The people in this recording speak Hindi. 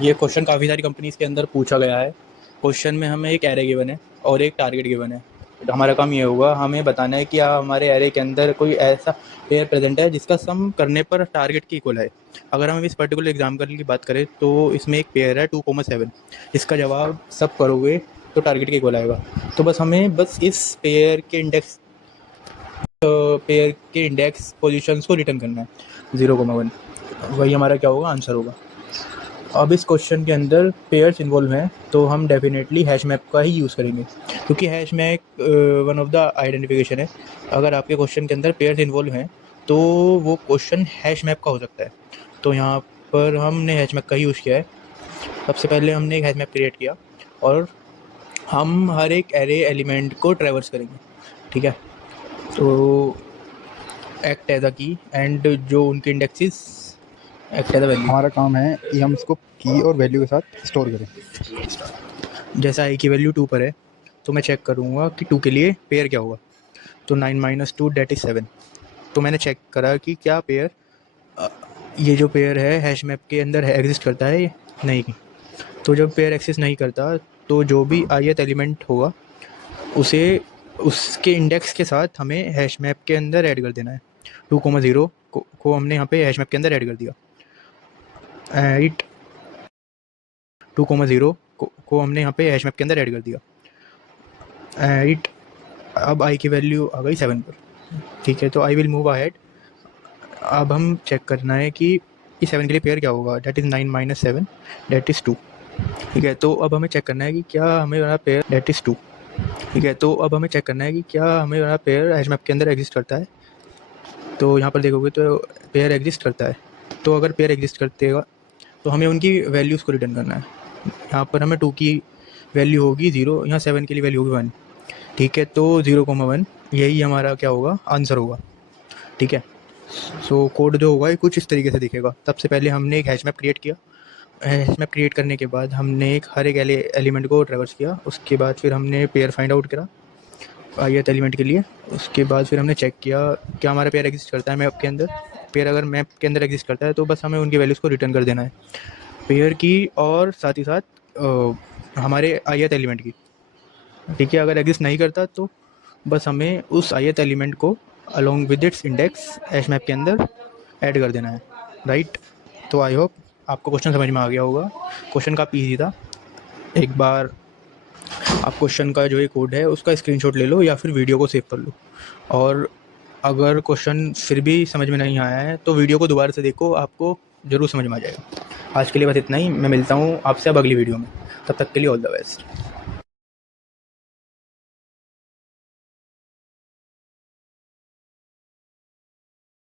ये क्वेश्चन काफ़ी सारी कंपनीज़ के अंदर पूछा गया है। क्वेश्चन में हमें एक एरे गिवन है और एक टारगेट गिवन है। हमारा काम ये होगा, हमें बताना है कि हमारे एरे के अंदर कोई ऐसा पेयर प्रेजेंट है जिसका सम करने पर टारगेट के इक्वल है। अगर हम इस पर्टिकुलर एग्जाम्पल की बात करें तो इसमें एक पेयर है 2,7। इसका जवाब सब करोगे तो टारगेट के इक्वल आएगा। तो बस हमें इस पेयर के इंडेक्स पोजीशंस को रिटर्न करना है 0,1। वही हमारा क्या होगा, आंसर होगा। अब इस क्वेश्चन के अंदर पेयर्स इन्वॉल्व हैं तो हम डेफिनेटली हैश मैप का ही यूज़ करेंगे, क्योंकि hash map one of the identification है। अगर आपके क्वेश्चन के अंदर पेयर्स इन्वॉल्व हैं तो वो क्वेश्चन हैश मैप का हो सकता है। तो यहाँ पर हमने हैश मैप का ही यूज़ किया है। सबसे पहले हमने एक हैश मैप क्रिएट किया और हम हर एक एरे एलिमेंट को ट्रैवर्स करेंगे, ठीक है। तो एक्ट एज अ की एंड जो उनके indexes act as a value. हमारा काम है कि हम इसको की और वैल्यू के साथ स्टोर करें। जैसा आई की वैल्यू 2 पर है तो मैं चेक करूँगा कि 2 के लिए पेयर क्या होगा। तो 9 - 2 दैट इज़ 7। तो मैंने चेक करा कि क्या पेयर ये जो पेयर है हैश मैप के अंदर है एग्जिस्ट करता है, नहीं। तो जब पेयर एक्सिस्ट नहीं करता तो जो भी ith एलिमेंट होगा उसे उसके इंडेक्स के साथ हमें हैश मैप के अंदर ऐड कर देना है। 2,0 को हमने यहाँ पे हैश मैप के अंदर ऐड कर दिया। एट 2,0 को हमने यहाँ पे हैश मैप के अंदर ऐड कर दिया। एट अब आई की वैल्यू आ गई 7 पर, ठीक है। तो आई विल मूव अहेड। अब हम चेक करना है कि 7 के लिए पेयर क्या होगा, दैट इज़ 9 - 7 दैट इज़ 2, ठीक है। तो अब हमें चेक करना है कि क्या हमें वाला पेयर दैट इज़ 2, ठीक है। तो अब हमें चेक करना है कि क्या हमें वाला पेयर हैश मैप के अंदर एग्जिस्ट करता है। तो यहाँ पर देखोगे तो पेयर एग्जिस्ट करता है। तो अगर पेयर एग्जिस्ट करतेगा तो हमें उनकी वैल्यूज़ को रिटर्न करना है। यहाँ पर हमें 2 की वैल्यू होगी 0, यहाँ 7 के लिए वैल्यू होगी 1, ठीक है। तो 0,1 यही हमारा क्या होगा, आंसर होगा, ठीक है। सो कोड जो होगा ये कुछ इस तरीके से दिखेगा। सबसे पहले हमने एक हैश मैप क्रिएट किया। हैश मैप क्रिएट करने के बाद हमने हर एक एलिमेंट को ट्रैवर्स किया। उसके बाद फिर हमने पेयर फाइंड आउट करा ith एलिमेंट के लिए। उसके बाद फिर हमने चेक किया क्या हमारा पेयर एग्जिस्ट करता है मैप के अंदर। पेयर अगर मैप के अंदर एग्जिस्ट करता है तो बस हमें उनकी वैल्यूज़ को रिटर्न कर देना है, पेयर की और साथ ही साथ हमारे ith एलिमेंट की, ठीक है। अगर एग्जिस्ट नहीं करता तो बस हमें उस ith एलिमेंट को along with its index hash map के अंदर ऐड कर देना है, राइट। तो आई होप आपको क्वेश्चन समझ में आ गया होगा। क्वेश्चन काफ़ी ईजी था। एक बार आप क्वेश्चन का जो ये कोड है उसका स्क्रीनशॉट ले लो या फिर वीडियो को सेव कर लो। और अगर क्वेश्चन फिर भी समझ में नहीं आया है तो वीडियो को दोबारा से देखो, आपको ज़रूर समझ में आ जाएगा। आज के लिए बस इतना ही। मैं मिलता हूँ आपसे अब अगली वीडियो में। तब तक के लिए ऑल द बेस्ट।